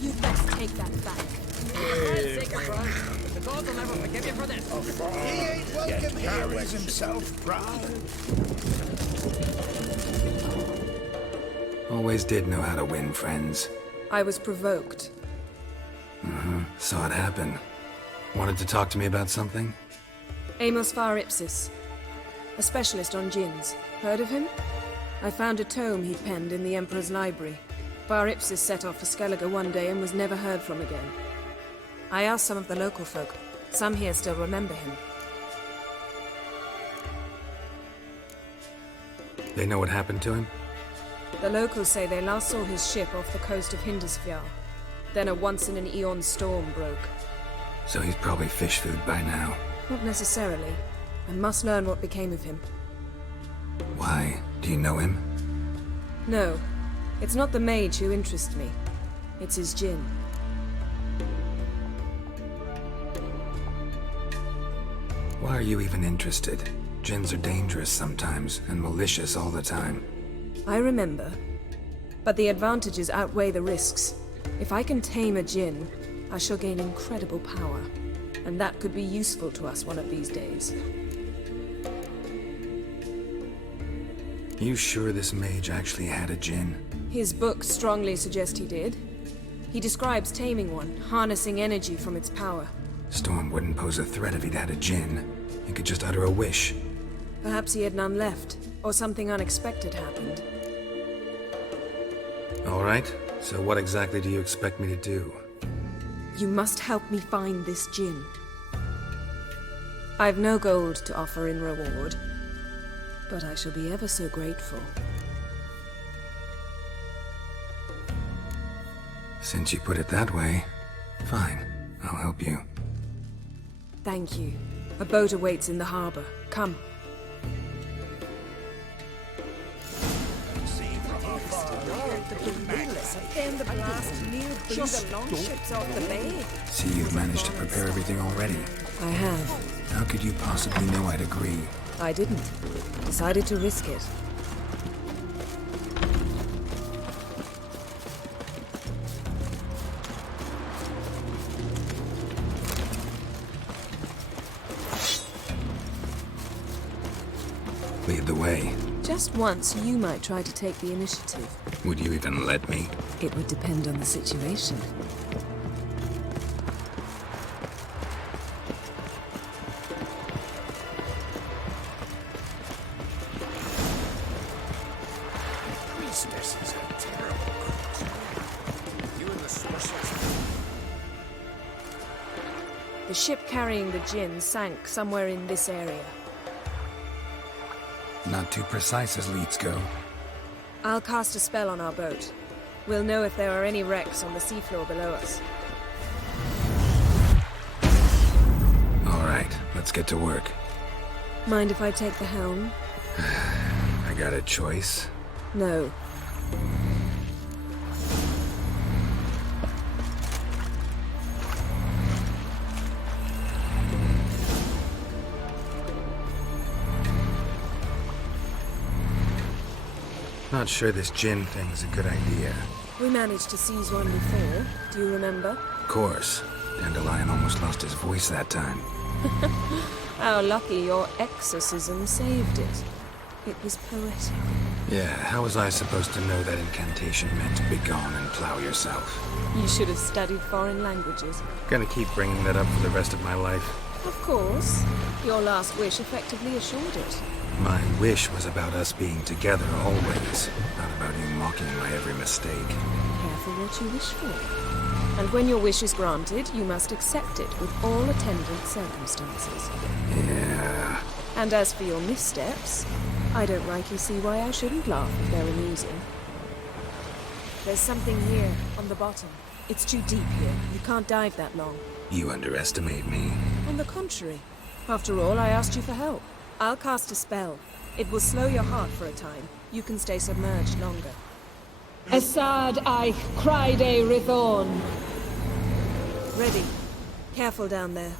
You best take that back. The gods will never forgive you for this. He ain't welcome here with himself, proud. Always did know how to win, friends. I was provoked. Saw it happen. Wanted to talk to me about something? Amos var Ipsis, a specialist on djinns. Heard of him? I found a tome he'd penned in the Emperor's library. Var Ipsis set off for Skellige one day and was never heard from again. I asked some of the local folk. Some here still remember him. They know what happened to him? The locals say they last saw his ship off the coast of Hindisfjall. Then a once-in-an-eon storm broke. So he's probably fish food by now. Not necessarily. I must learn what became of him. Why? Do you know him? No. It's not the mage who interests me. It's his djinn. Why are you even interested? Djinns are dangerous sometimes, and malicious all the time. I remember. But the advantages outweigh the risks. If I can tame a djinn, I shall gain incredible power. And that could be useful to us one of these days. You sure this mage actually had a djinn? His books strongly suggest he did. He describes taming one, harnessing energy from its power. Storm wouldn't pose a threat if he'd had a djinn. He could just utter a wish. Perhaps he had none left, or something unexpected happened. All right, so what exactly do you expect me to do? You must help me find this djinn. I've no gold to offer in reward, but I shall be ever so grateful. Since you put it that way, fine, I'll help you. Thank you. A boat awaits in the harbor. Come. Then the blast near blew the longships off the bay. See, you've managed to prepare everything already. I have. How could you possibly know I'd agree? I didn't. Decided to risk it. Lead the way. Just once, you might try to take the initiative. Would you even let me? It would depend on the situation. The ship carrying the djinn sank somewhere in this area. Not too precise as leads go. I'll cast a spell on our boat. We'll know if there are any wrecks on the seafloor below us. All right, let's get to work. Mind if I take the helm? I got a choice. No. Not sure this Jinn thing's a good idea. We managed to seize one before. Do you remember? Of course. Dandelion almost lost his voice that time. How lucky your exorcism saved it. It was poetic. Yeah, how was I supposed to know that incantation meant to be gone and plow yourself? You should have studied foreign languages. Gonna keep bringing that up for the rest of my life. Of course. Your last wish effectively assured it. My wish was about us being together always, not about you mocking my every mistake. Careful what you wish for. And when your wish is granted, you must accept it with all attendant circumstances. Yeah. And as for your missteps, I don't rightly see why I shouldn't laugh if they're amusing. There's something here, on the bottom. It's too deep here. You can't dive that long. You underestimate me. On the contrary. After all, I asked you for help. I'll cast a spell. It will slow your heart for a time. You can stay submerged longer. Assad Eich Cryde Rithorn. Ready. Careful down there.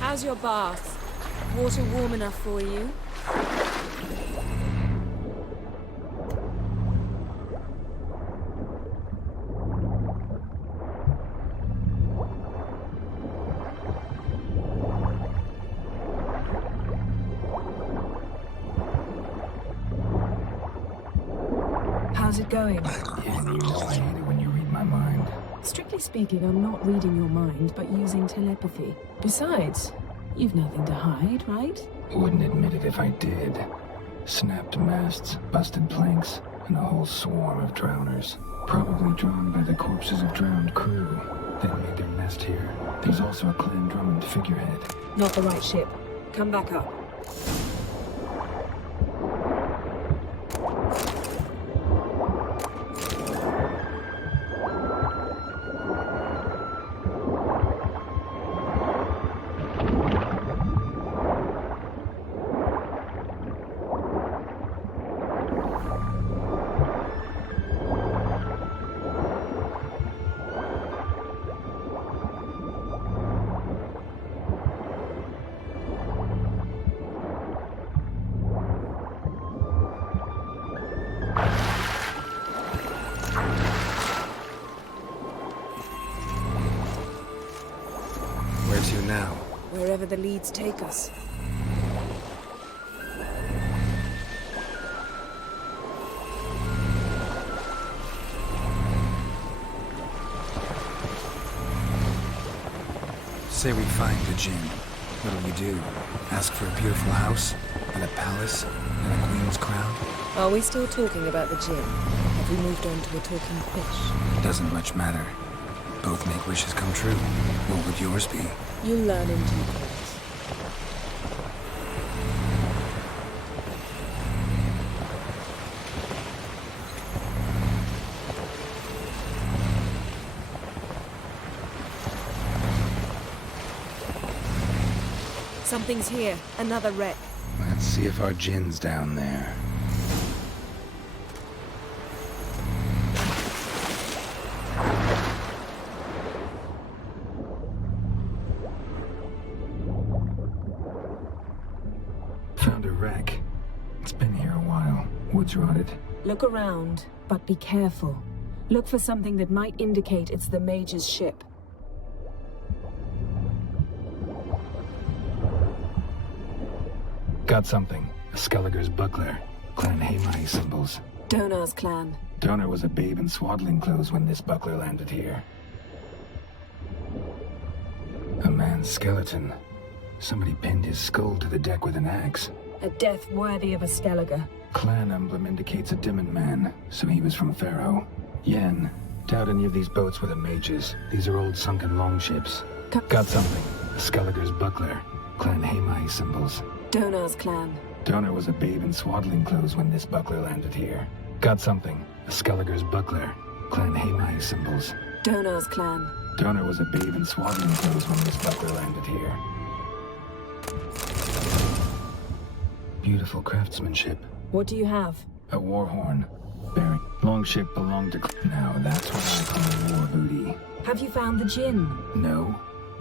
How's your bath? Water warm enough for you? How's it going? Yeah, you know I hate it when you read my mind. Strictly speaking, I'm not reading your mind, but using telepathy. Besides, you've nothing to hide, right? Wouldn't admit it if I did. Snapped masts, busted planks, and a whole swarm of drowners. Probably drawn by the corpses of drowned crew that made their nest here. There's also a Clan Drummond figurehead. Not the right ship. Come back up. Where to now? Wherever the leads take us. Say we find the Jinn. What'll you do? Ask for a beautiful house? And a palace? And a queen's crown? Are we still talking about the Jinn? Have we moved on to a talking fish? Doesn't much matter. Both make wishes come true. What would yours be? You'll learn in due course. Something's here. Another wreck. Let's see if our Jinn's down there. Found a wreck. It's been here a while. Wood's rotted. Look around, but be careful. Look for something that might indicate it's the mage's ship. Got something. A Skelliger's buckler. Clan Haemai symbols. Donar's clan. Donar was a babe in swaddling clothes when this buckler landed here. A man's skeleton. Somebody pinned his skull to the deck with an axe. A death worthy of a Skelliger. Clan emblem indicates a Dimmen man, so he was from Pharaoh. Yen. Doubt any of these boats were the mages. These are old sunken longships. Got something. A Skelliger's buckler. Clan Haemai symbols. Donar's clan. Donar was a babe in swaddling clothes when this buckler landed here. Got something. A Skelliger's buckler. Clan Haemai symbols. Donar's clan. Donar was a babe in swaddling clothes when this buckler landed here. Beautiful craftsmanship. What do you have? A war horn. Bearing. Longship belonged to... Now that's what I call war booty. Have you found the Jinn? No.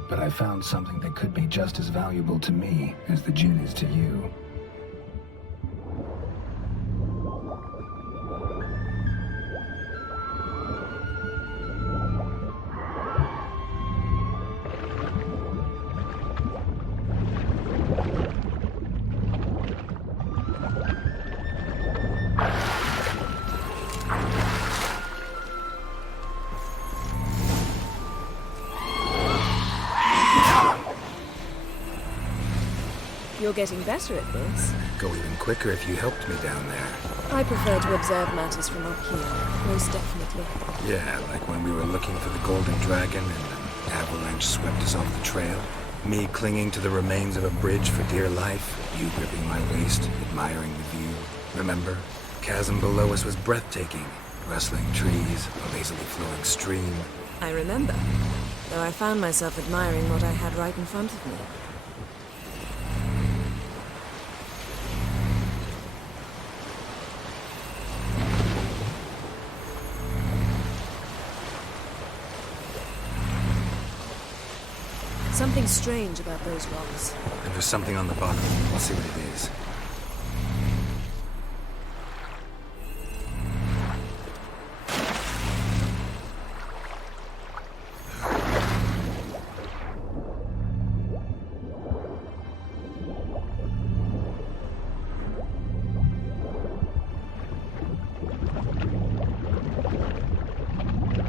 but I found something that could be just as valuable to me as the djinn is to you. You're getting better at this. Go even quicker if you helped me down there. I prefer to observe matters from up here, most definitely. Yeah, like when we were looking for the golden dragon and an avalanche swept us off the trail. Me clinging to the remains of a bridge for dear life. You gripping my waist, admiring the view. Remember? The chasm below us was breathtaking. Rustling trees, a lazily flowing stream. I remember, though I found myself admiring what I had right in front of me. Something strange about those rocks. And there's something on the bottom. I'll see what it is.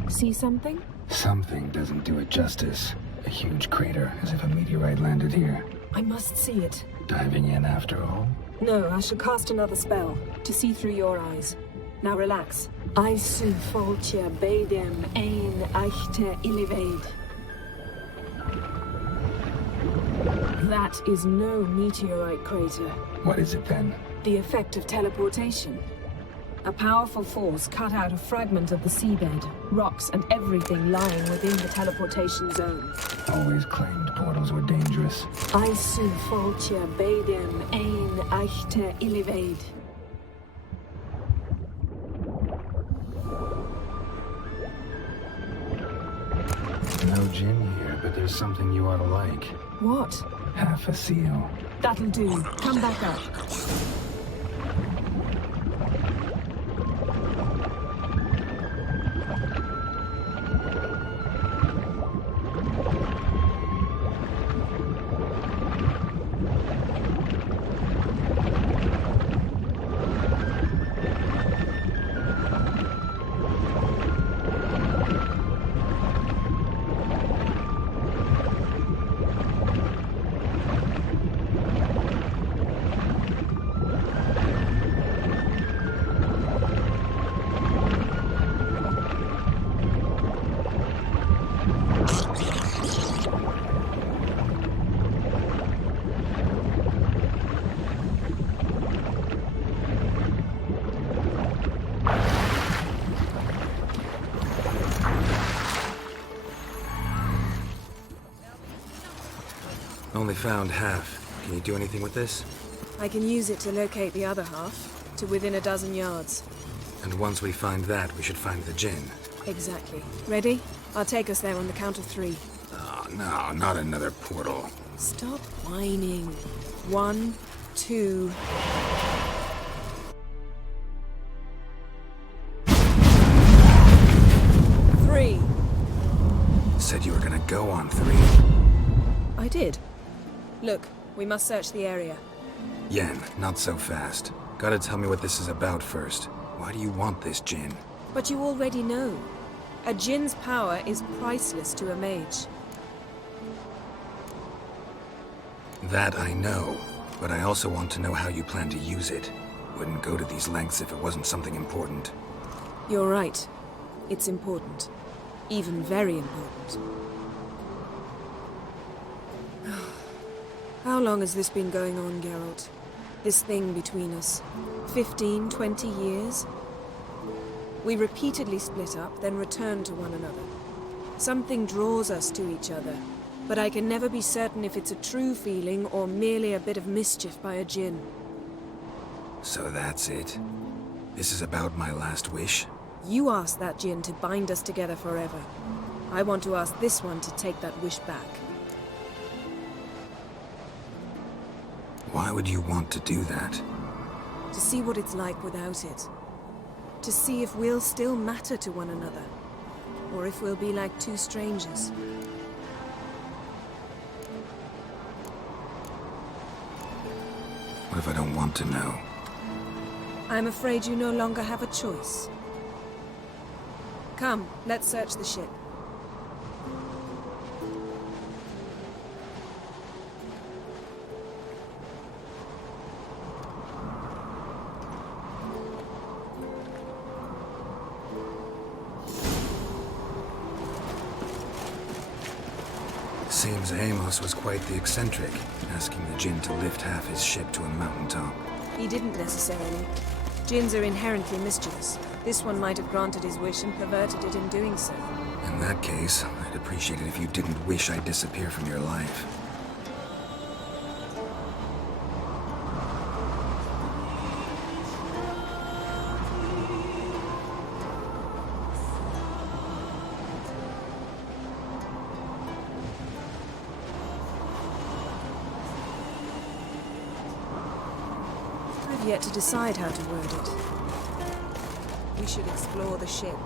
See something? Something doesn't do it justice. A huge crater, as if a meteorite landed here. I must see it. Diving in after all? No, I shall cast another spell, to see through your eyes. Now relax. I su foltje bedem ein echte illiveid. That is no meteorite crater. What is it then? The effect of teleportation. A powerful force cut out a fragment of the seabed, rocks and everything lying within the teleportation zone. Always claimed portals were dangerous. I su foltje bedem ein echte illiveid. No djinn here, but there's something you ought to like. What? Half a seal. That'll do. Come back up. Only found half. Can you do anything with this? I can use it to locate the other half, to within a dozen yards. And once we find that, we should find the djinn. Exactly. Ready? I'll take us there on the count of 3. Oh, no, not another portal. Stop whining. 1, 2... Three. Said you were gonna go on 3. I did. Look, we must search the area. Yen, not so fast. Gotta tell me what this is about first. Why do you want this djinn? But you already know. A djinn's power is priceless to a mage. That I know, but I also want to know how you plan to use it. Wouldn't go to these lengths if it wasn't something important. You're right. It's important. Even very important. How long has this been going on, Geralt? This thing between us? 15, 20 years? We repeatedly split up, then return to one another. Something draws us to each other, but I can never be certain if it's a true feeling or merely a bit of mischief by a djinn. So that's it? This is about my last wish? You asked that djinn to bind us together forever. I want to ask this one to take that wish back. Why would you want to do that? To see what it's like without it. To see if we'll still matter to one another. Or if we'll be like two strangers. What if I don't want to know? I'm afraid you no longer have a choice. Come, let's search the ship. Seems Amos was quite the eccentric, asking the Jinn to lift half his ship to a mountaintop. He didn't necessarily. Jinns are inherently mischievous. This one might have granted his wish and perverted it in doing so. In that case, I'd appreciate it if you didn't wish I'd disappear from your life. I've yet to decide how to word it. We should explore the ship.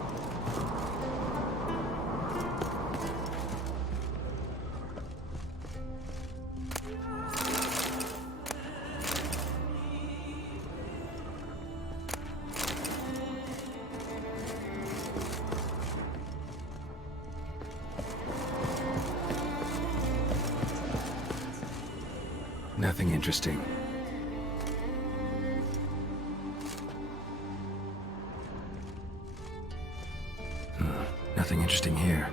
Nothing interesting. Nothing interesting here.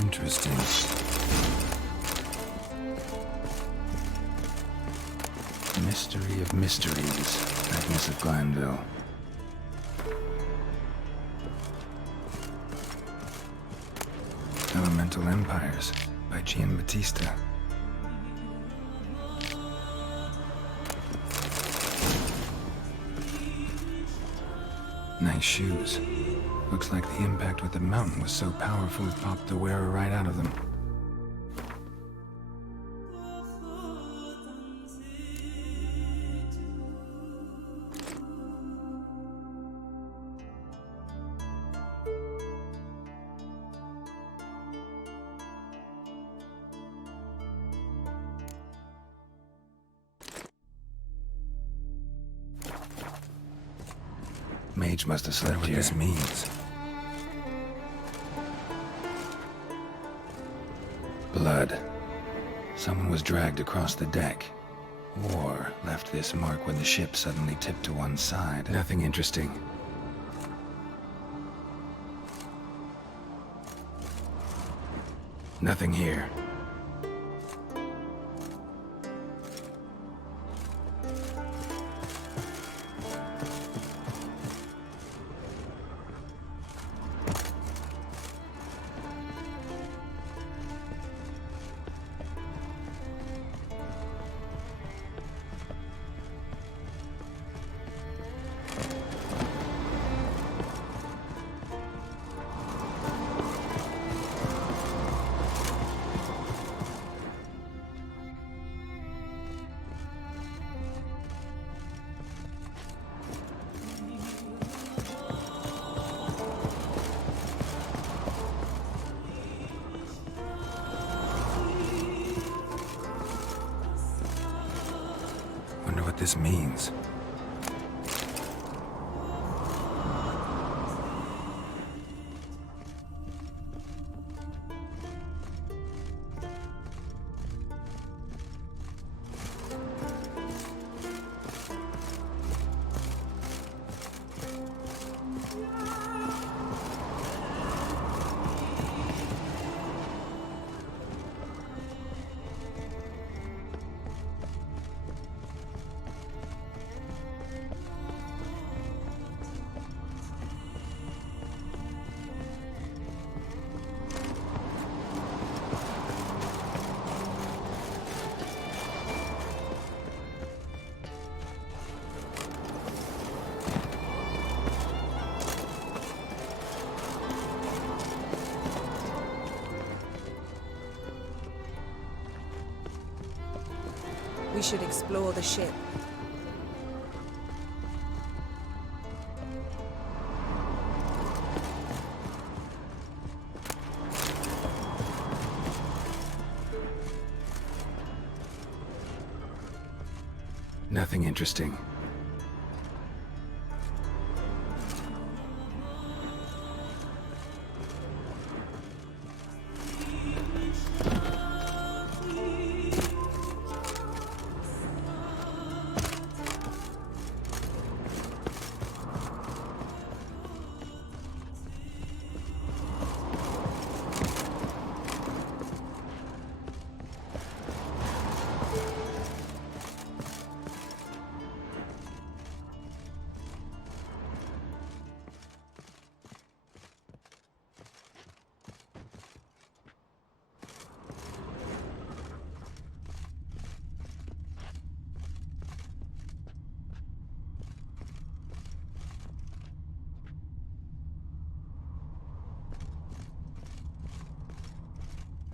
Interesting. Mystery of mysteries, Agnes of Glanville. Elemental Empires by Giambattista. Nice shoes. Looks like the impact with the mountain was so powerful it popped the wearer right out of them. Mage must have slept here. What this means. Blood. Someone was dragged across the deck. Or left this mark when the ship suddenly tipped to one side. Nothing interesting. Nothing here. Wonder what this means. we should explore the ship. Nothing interesting.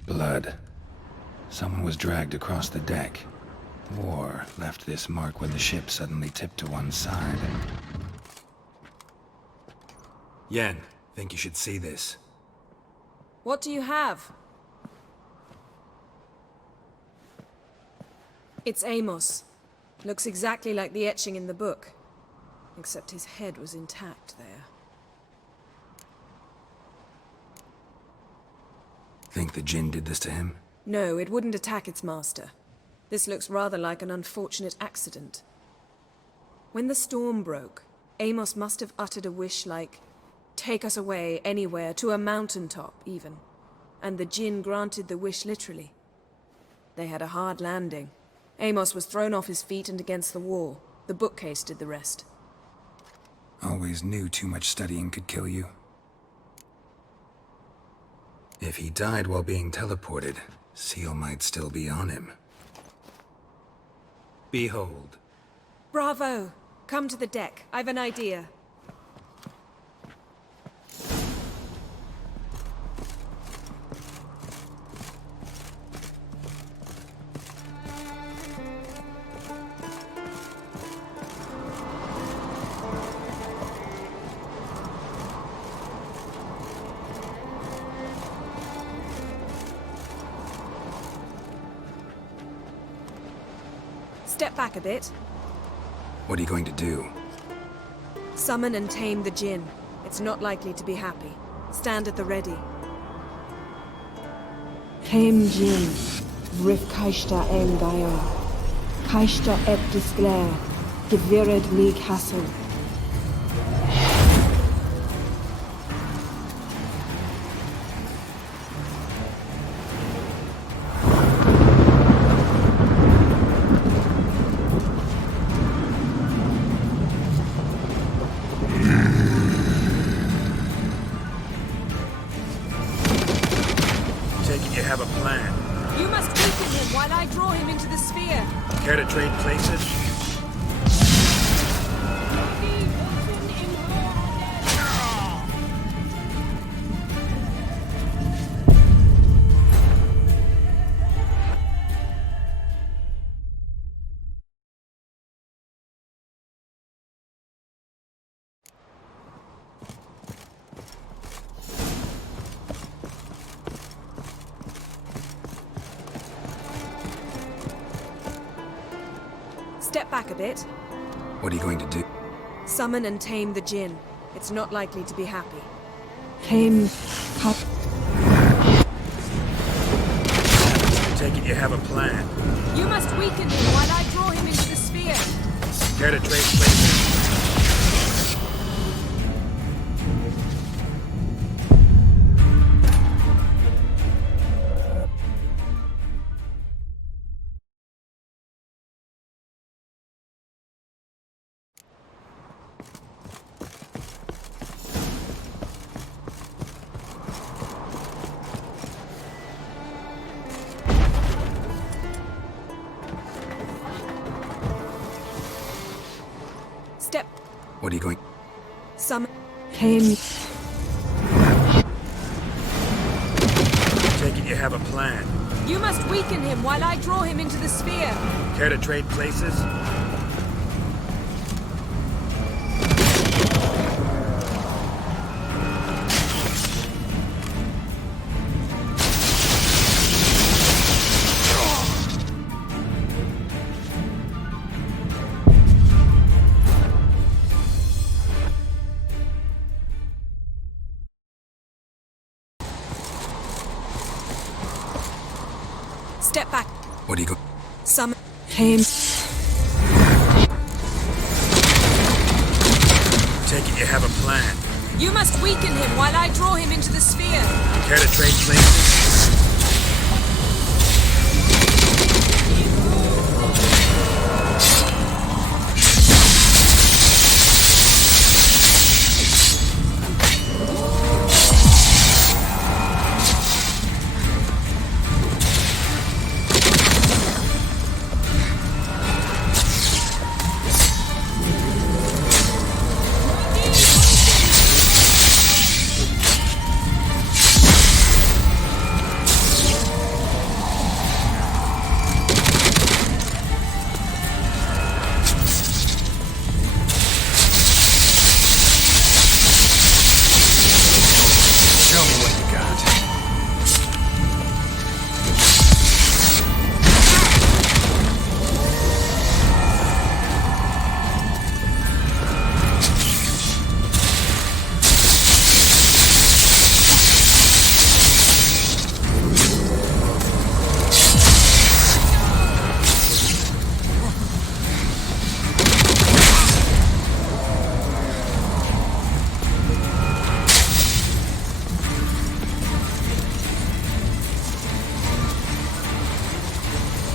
Blood. Someone was dragged across the deck. War left this mark when the ship suddenly tipped to one side. Yen, think you should see this. What do you have? It's Amos. Looks exactly like the etching in the book. Except his head was intact there. Think the Jinn did this to him? No, it wouldn't attack its master. This looks rather like an unfortunate accident. When the storm broke, Amos must have uttered a wish like, "Take us away, anywhere, to a mountaintop, even." And the Jinn granted the wish literally. They had a hard landing. Amos was thrown off his feet and against the wall. The bookcase did the rest. Always knew too much studying could kill you. If he died while being teleported, Seal might still be on him. Behold. Bravo! Come to the deck. I've an idea. Step back a bit. What are you going to do? Summon and tame the Jinn. It's not likely to be happy. Stand at the ready. Tame Jinn, Rif Kaishta en Gaia, Kaishta et Disclair, Gevired League Hassel. You have a plan. You must weaken him while I draw him into the sphere. Care to trade places? Step back a bit. What are you going to do? Summon and tame the Jinn. It's not likely to be happy. Tame Take it you have a plan. You must weaken him while I draw him into the sphere. Care to trade places? Step. What are you going? Summon. Tame Take it you have a plan. You must weaken him while I draw him into the sphere. Care to trade places? Step back. What do you go? Summon him. Take it you have a plan. You must weaken him while I draw him into the sphere. Care to trade places? Show me what you got.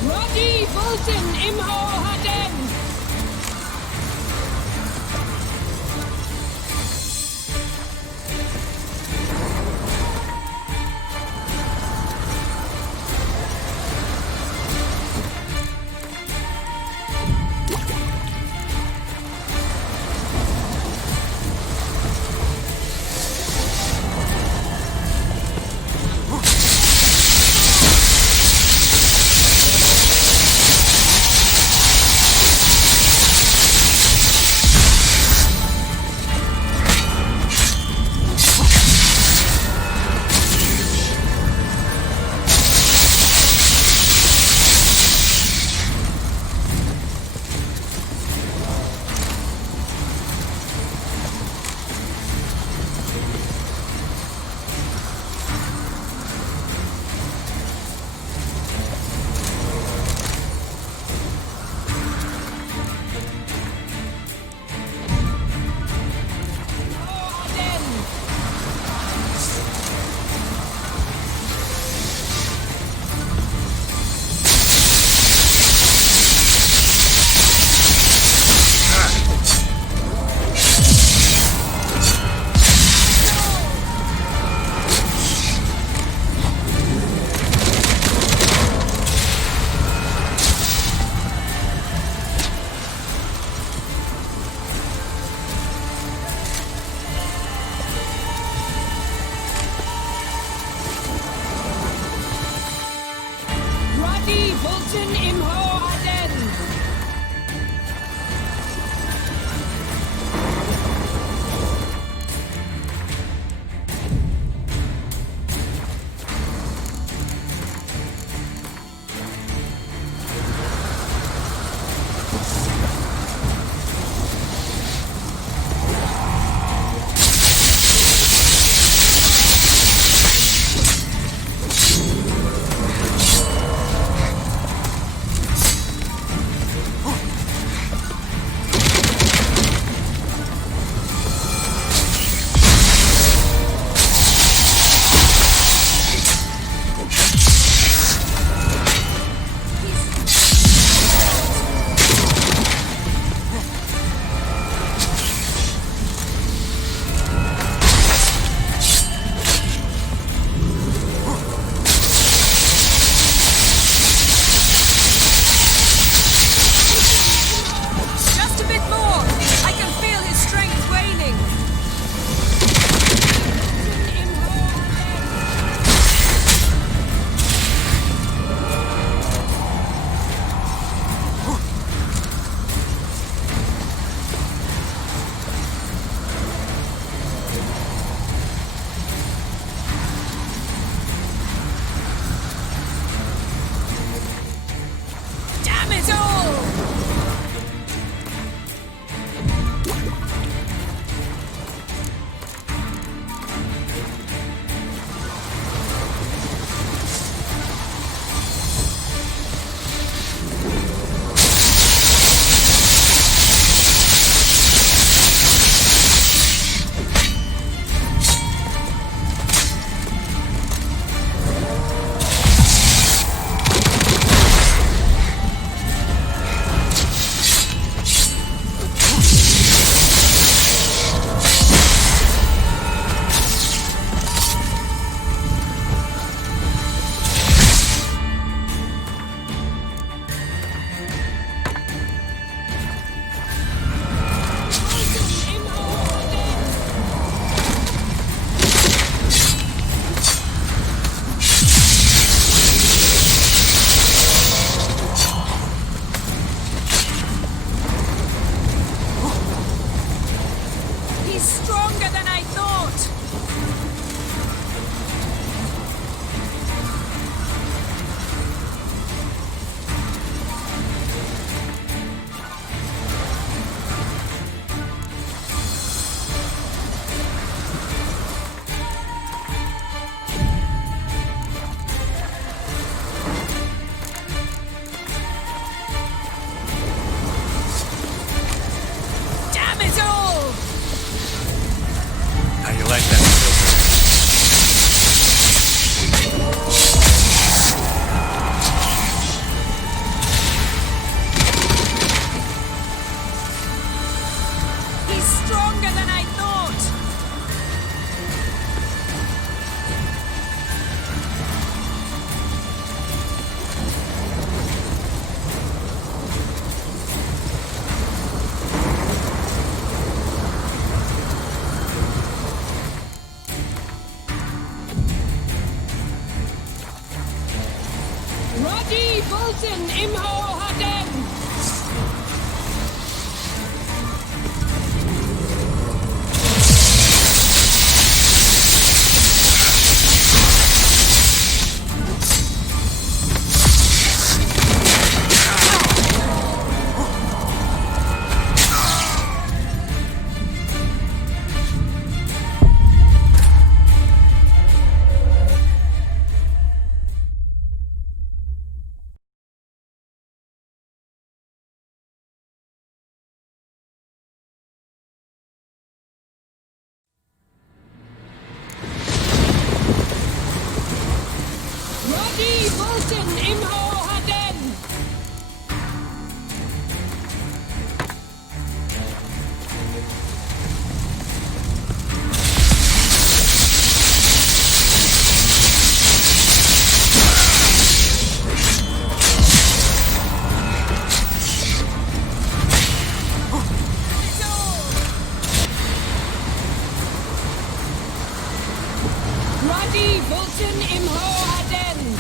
Roddy Bolton Imho Haden! Roddy Bolton Imho Haden! Roddy Bolton Imho Haden! Roddy Bolton Imho Haden! Roddy Bolton Imho Haden!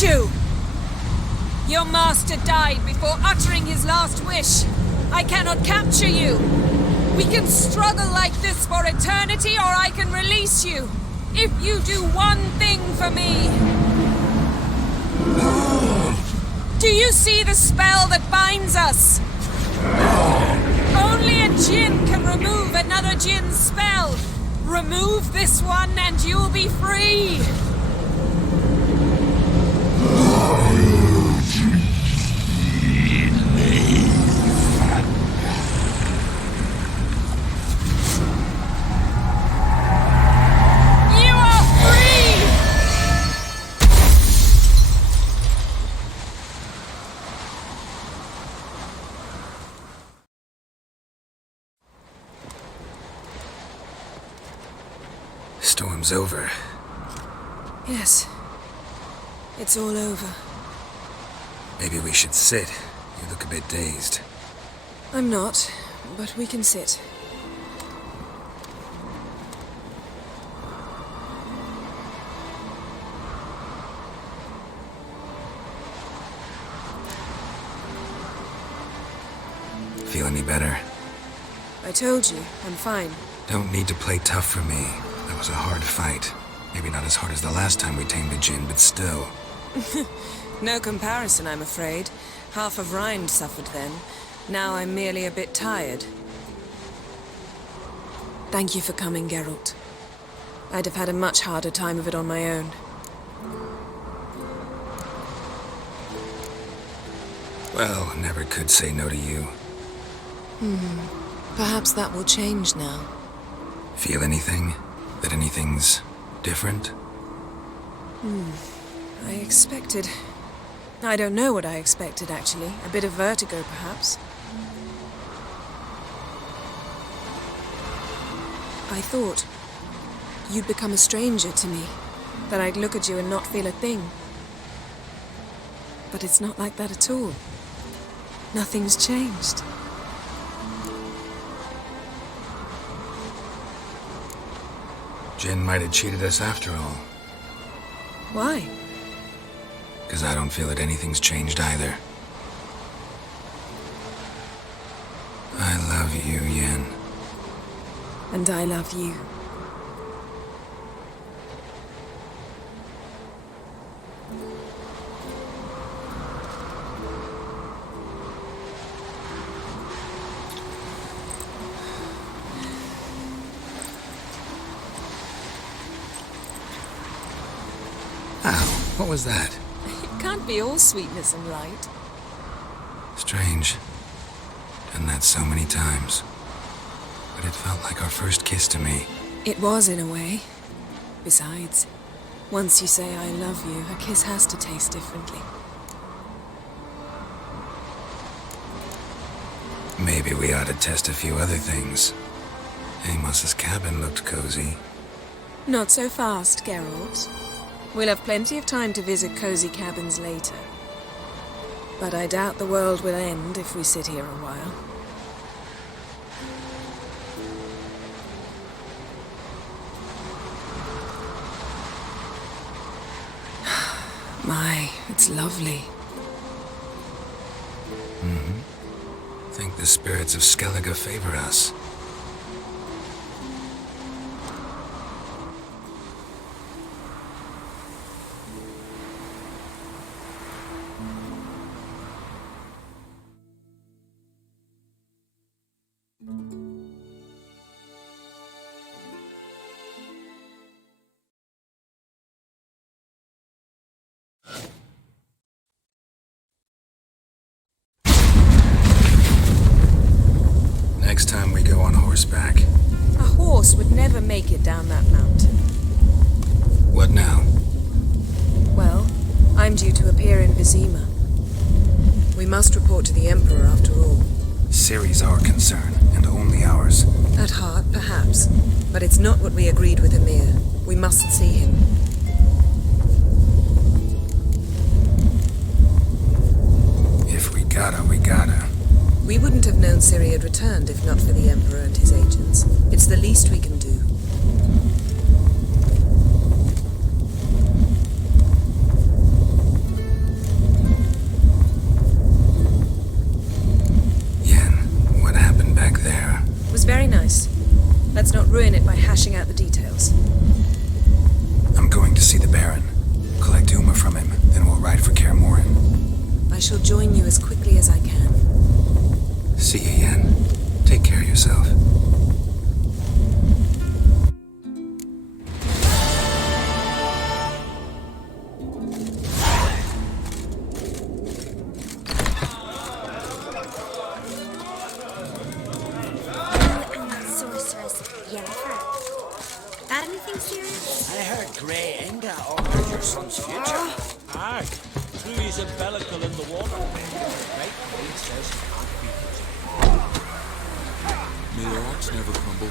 You! Your master died before uttering his last wish. I cannot capture you. We can struggle like this for eternity, or I can release you. If you do one thing for me. Do you see the spell that binds us? Only a djinn can remove another djinn's spell. Remove this one and you'll be free. Storm's over. Yes. It's all over. Maybe we should sit. You look a bit dazed. I'm not, but we can sit. Feel any better? I told you, I'm fine. Don't need to play tough for me. That was a hard fight. Maybe not as hard as the last time we tamed the djinn, but still. No comparison, I'm afraid. Half of Rind suffered then. Now I'm merely a bit tired. Thank you for coming, Geralt. I'd have had a much harder time of it on my own. Well, never could say no to you. Perhaps that will change now. Feel anything? That anything's different? I expected... I don't know what I expected, actually. A bit of vertigo, perhaps. I thought... you'd become a stranger to me, that I'd look at you and not feel a thing. But it's not like that at all. Nothing's changed. Jin might have cheated us after all. Why? Because I don't feel that anything's changed either. I love you, Yen. And I love you. Ow, what was that? It can't be all sweetness and light. Strange. Done that so many times. But it felt like our first kiss to me. It was, in a way. Besides, once you say I love you, a kiss has to taste differently. Maybe we ought to test a few other things. Amos's cabin looked cozy. Not so fast, Geralt. We'll have plenty of time to visit cozy cabins later. But I doubt the world will end if we sit here a while. My, it's lovely. I think the spirits of Skellige favor us. Next time we go on horseback. A horse would never make it down that mountain. What now? Well, I'm due to appear in Vizima. We must report to the Emperor after all. Ciri's our concern, and only ours. At heart, perhaps. But it's not what we agreed with Emir. We must see him. If we gotta, we gotta. We wouldn't have known Ciri had returned if not for the Emperor and his agents. It's the least we can do. Yen, what happened back there? It was very nice. Let's not ruin it by hashing out the details. I'm going to see the Baron. Collect Uma from him, then we'll ride for Kaer Morhen. I shall join you as quickly as I can. See you, Yen. Take care of yourself. Sorceress Yennefer. Got anything serious? I heard Grey Inga altered your son's future. Aye, threw his umbilical in the water. Right, he says he can't be. May the rocks never crumble.